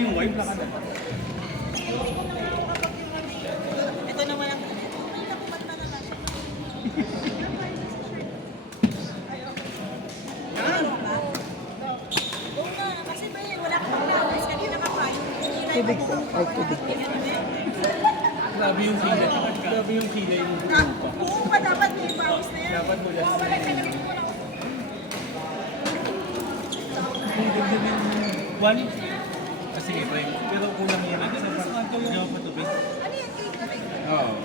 yung wife. Ito naman ang... Kasi ba wala ka pang nawis, kanina ka pa. Tubig po. Ay, tubig po. Grabe yung kilay. Grabe yung kilay mo. Oo pa dapat may pawis na yan. Dapat mo lang. Wala ka naman ko lang. One? Sige, fine. Pero kulang yan. Kasi parang hindi ako patubig. Ano yan? Cake na rin? Oo.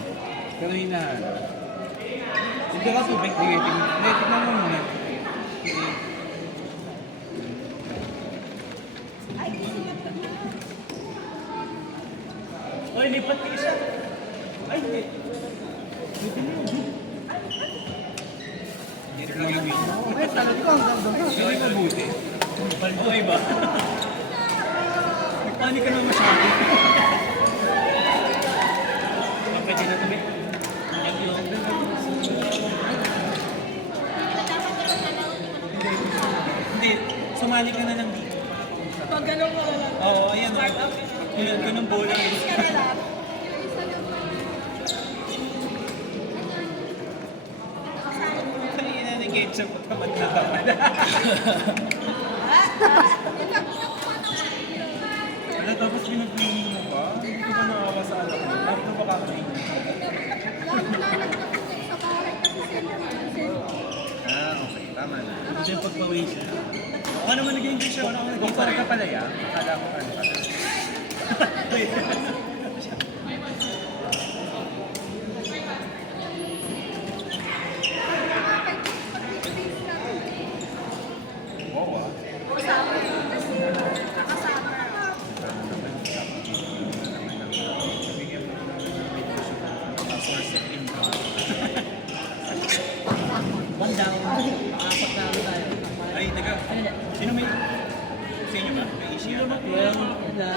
Pero hinahan. Hindi ka tubig. Sige, tignan mo muna. Ay, lipat ka isa. Ay, hindi. Hindi rin lang yung win. Ay, salad ko hanggang doon. Hindi mabuti. Palboy ba? Nagpanik ka naman masyado. Pwede na ito, Hindi, sumali ka na lang dito. Pag gano'n mo lang. Oo, ayan o. Ilan ko ng bola. Ilis ka na lang. Kanina ni ketchup at tamad na tamad. Ano, tapos pinag-cleaning mo pa? Hindi ko ba nakawa sa anak mo? Bakit mo ba kakainin? Okay. Tama na. Ito yung pagpawis niya. Ako naman nag-enjoy siya. Ako naman nag-enjoy. Kumpara ka pala ya? Akala ko ano ka. Oo ah. Source of income. Bandang. Apat na ano tayo. Ay, teka. Sino may... Sa inyo ba? May issue ba? Well, na...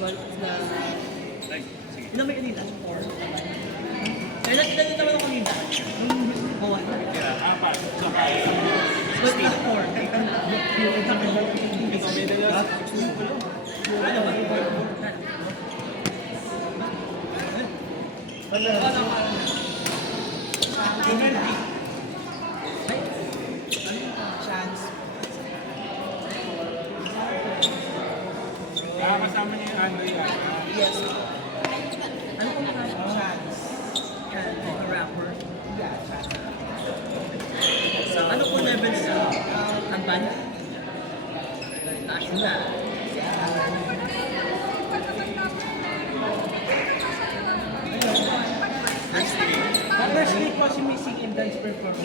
Well, na... Ay, sige. Ilan may kanina? 4. Eh, ilan naman ako kanina? Oh, Tira, apat. So, kaya. but not 4. Ito, may dalas. Ano ba? Gumelti. Chance. Kasama niya yung Andre. Yes. Ano kung mga chance? Yan, like a rapper. Yeah, chance. So, ano po level sa ang banda? Taas na. First day. First week po si Missing in dance performance.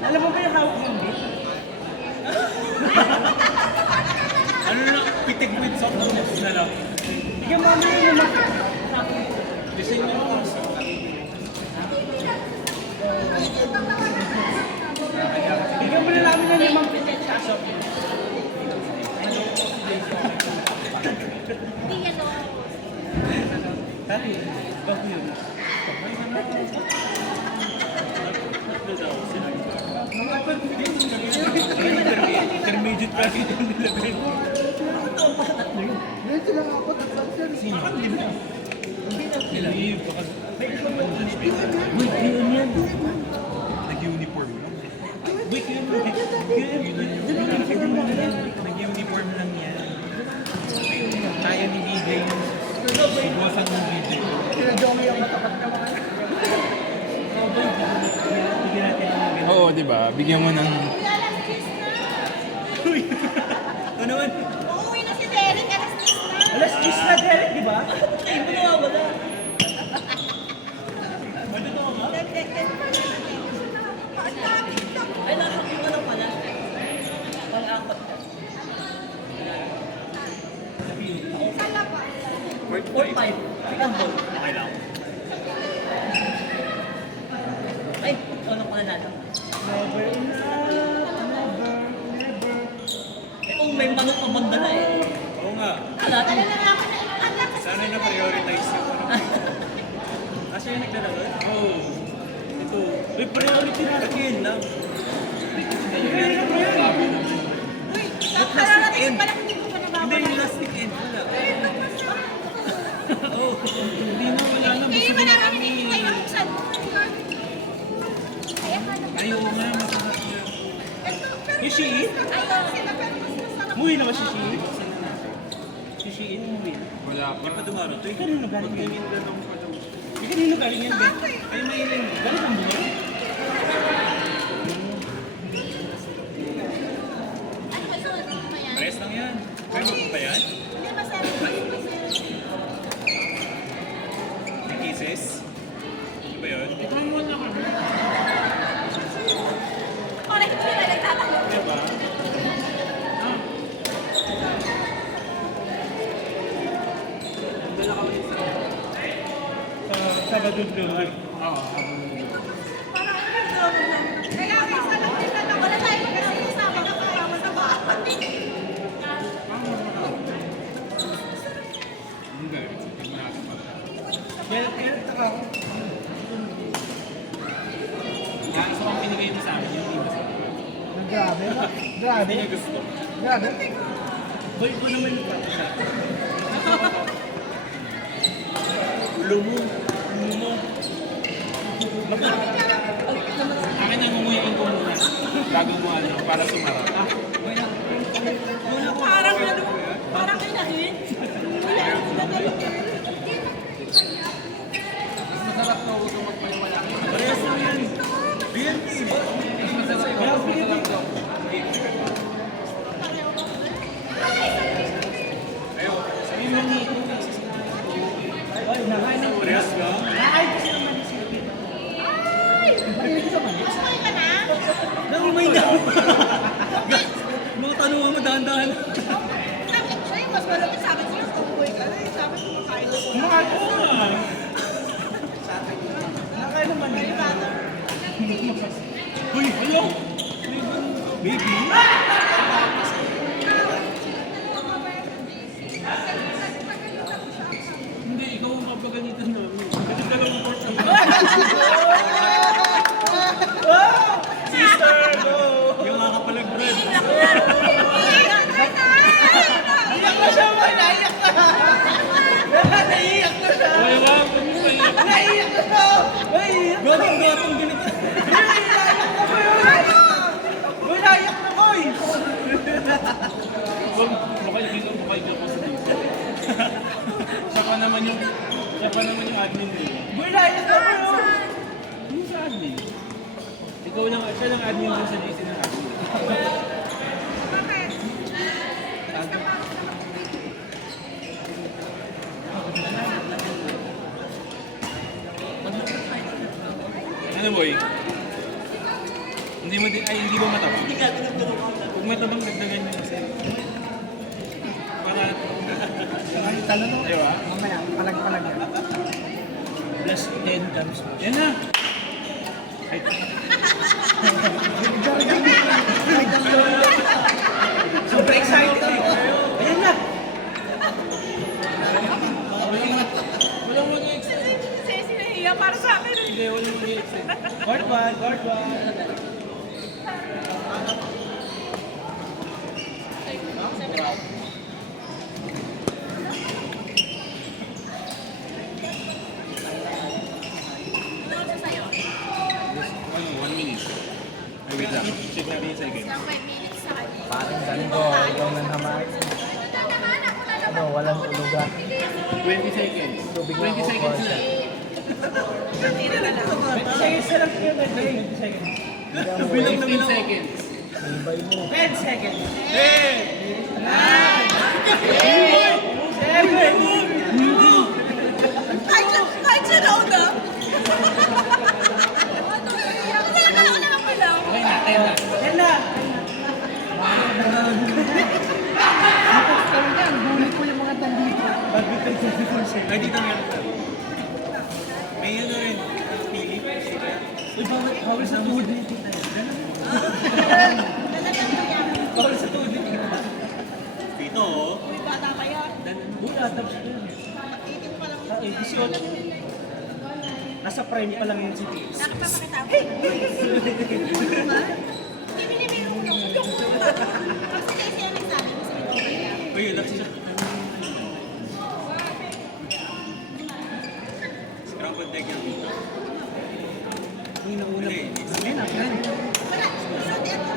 Alam mo ba yung hawak yung beat? Ano na, pitik with soft notes na lang. Ikaw mo ano yung mga... Design niyo ako. Ikaw mo na namin na limang pitit sa aso. Tati, bago yun. Intermediate pa rin yung level. Ngayon sila nga apat at saan siya. Bakit di ba? Hindi, baka... Wait, yun yan. Nag-uniform lang. Wait, yun. Nag-uniform lang yan. Kaya ni DJ yung subuasan ng DJ. Sila Joey ang matapat naman. Bigyan natin ng mga ganun. Oo, di ba? Bigyan mo ng... Uy! Ito naman. Uuwi na si Derek, alas 10 na. Alas 10 na Derek, di ba? Ay, mo nawawala. Ano to ba? Ay, nakakita ko lang pala. Pang-apat ka. Or 5. Ikaw mo. Okay lang. Ay, ano ko nanalo? Never enough, never. Eh, kung may manok ang banda na eh. Oo nga. Kalati. Sana na prioritize yung ano. Kasi yung nagdalagal? Oo. Ito. Uy, priority na. Again lang. Yung Shein? Ayun, sila pero mas masarap. Umuwi na ba si Shein? Si Shein umuwi na. Wala pa. Hindi pa dumaro. Ito, kanino galing yan? Kanino galing yan, Ben? Ay, may ilan. Galing ang buwan? Ay, masarap pa yan. Pares lang yan. Kaya mo pa yan? Hindi, masarap pa yan. May kisses? Ano ba yun? Correct, hindi na nagtatanong. Diba? Sa Badudluhan. Oo. Parang ang ganda mo lang. Kaya may sarap din na wala tayo kasi kasama na kasama sa bahay. Hindi. Tingnan natin pa. Kaya taka ako. Kaya isa pang pinigay mo sa amin yung iba sa Grabe. Grabe. Hindi niya gusto. Grabe. Boy ko naman yung pati siya. Lumo. Lumo. akin ang umuyain ko muna. Bago mo ano, para sumarap. Parang ano, parang inahin. Mas masarap na huwag kang magpaliwala. Parehas lang yan. BNP. Mas masarap na huwag kang daw. Ay, nakain ng parehas lang. Ay! Kumain ka na? Naumay na. Mga tanungan mo dahan-dahan. Sabi ko sa'yo, mas malapit sa akin sa'yo. Kumain ka na. Sabi ko kumakain na siya. Nakain naman eh. Uy, hello. Baby. Hindi, ikaw ang papagalitan namin. Kasi dalawang court ang Sister, go. Yung mga kapalag-bread. Iyak na siya, boy. Naiyak na. Naiyak na siya. Wala, wag mo paiyak. Naiyak na siya. Gotong-gotong ganito. Boy, naiyak na, boy. Makaibig ko sa dito. Siya pa naman yung admin nila. Boy, naiyak na, boy. Yung sa admin. Ikaw lang, siya lang admin mo sa DC ng admin. Ano boy? Hindi mo din, ay hindi ba matabang? Kung matabang, dagdagan nyo kasi. Para, Talo no? ayaw ah. Mamaya, palag-palag yan. Plus 10 times. Yan na! Ay, Super excited eh. Ayan na. walang mag-extend. Kasi nahiya para sa akin. Hindi, walang mag-extend. Guard one, guard one. One minute. Ay, wait lang. Check natin yung second. Isang 5 minutes sa kanya. Parang ganito. Ikaw na naman. Ano, walang tulugan. 20 seconds. 20 seconds na. Seconds na lang yun. 20 seconds. Bilang na 15 bilang. seconds. Ibay mo. 10 seconds. 10! 9! 7! Kahit siya daw na. Wala na pala. Okay na, 10 na. Yan na! Kaya yan, bulit ko yung mga tandito. Badminton 24 seconds. Ay, dito meron pa. May ano rin. Pili. Uy, bawal sa tuhod ni tita yan. Bawal sa tuhod ni tita. Tito, oh. Uy, bata pa yan. Uy, atabs ko yun. Itim pa lang. Sa 18. Nasa prime pa lang yun si Tito. Nakapapakita ko. Hindi binibiro ko yung kasi kasi yan nagsabi ko sa video. Uy, yun lang siya. Scrambled egg yan. Hindi na una. Hindi, Ayun na, friend. Wala. So, di ako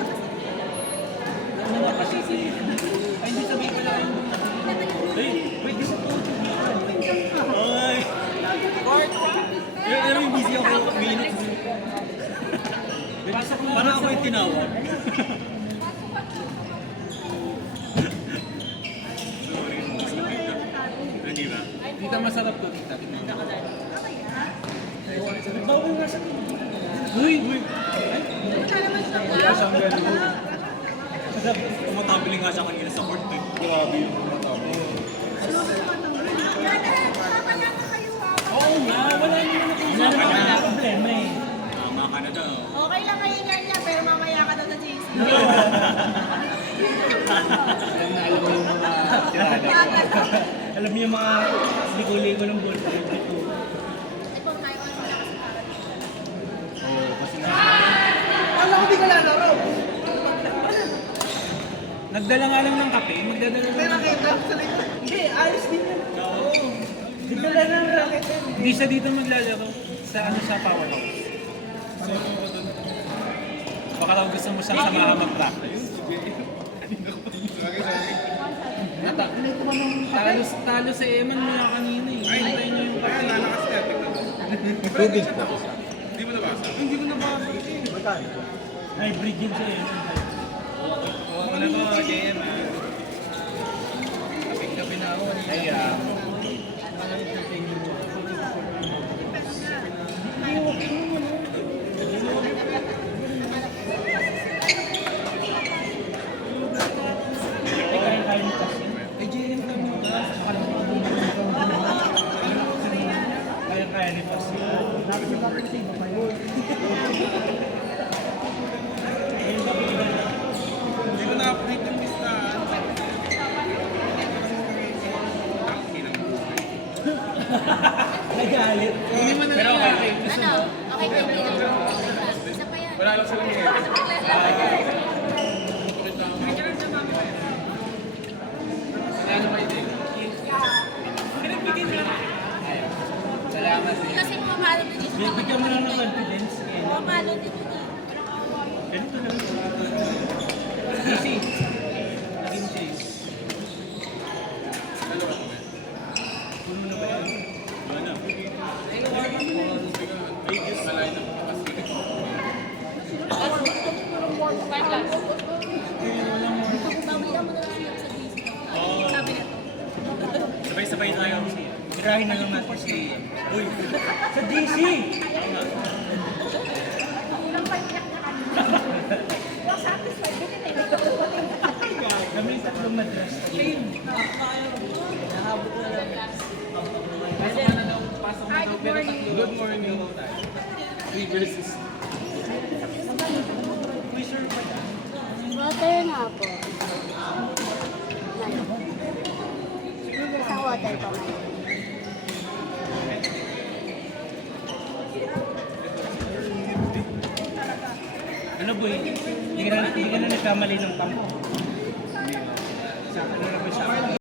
masarap to, tita. Tingnan mo. Bawal nga sa Uy! Wala siyang ganun. Tumatabili nga siya kanina sa court eh. Grabe yung tumatapos. Oo nga, wala naman ako Wala naman wala problema eh. Tama ka na daw. Okay lang kahinga niya, pero mamaya ka daw sa JC. Alam mo yung mga tirada ko. Alam niyo yung mga ligo-ligo ng boyfriend ko. Oo, kasi nga. Nagdala nga lang ng kape, magdadala lang. Hindi, ayos din yan. Oo. Dala ng racket eh. Hindi siya dito maglalaro sa ano sa powerhouse. Baka raw gusto mo siyang samahan mag-practice. Talo si Eman mula kanina eh. Hintay niyo yung kape. Tubig po. Hindi ko nabasa eh. Magkano po? Hybrid yun siya eh. Oo, ano ba, JM? Kapit-kapit na ako. Ay, Kaya ni kasi. Eh, JM kami. Kaya ni kasi. Hindi ko na-update yung listahan. Nagalit. Hindi mo na lang kape. Ano? Okay, kaibigan. Isa pa yan. Wala lang silang ngayon. Salamat eh. Kasi pumalo din dito. Bigyan mo lang ng confidence eh. Pumalo din dito. Ganito lang. Easy. Naging chase. Puno na ba yan? Wala. Ay, Diyos, malay na. Pamila mo na lang yung sa GC. Sabi na. Sabay-sabay tayo. Tirahin na lang natin si... Uy, Sa DC! Kami tatlong madras. good morning. 3 versus Water na po. Isang water po. Ano boy? Hindi ka na nagkamali ng pump.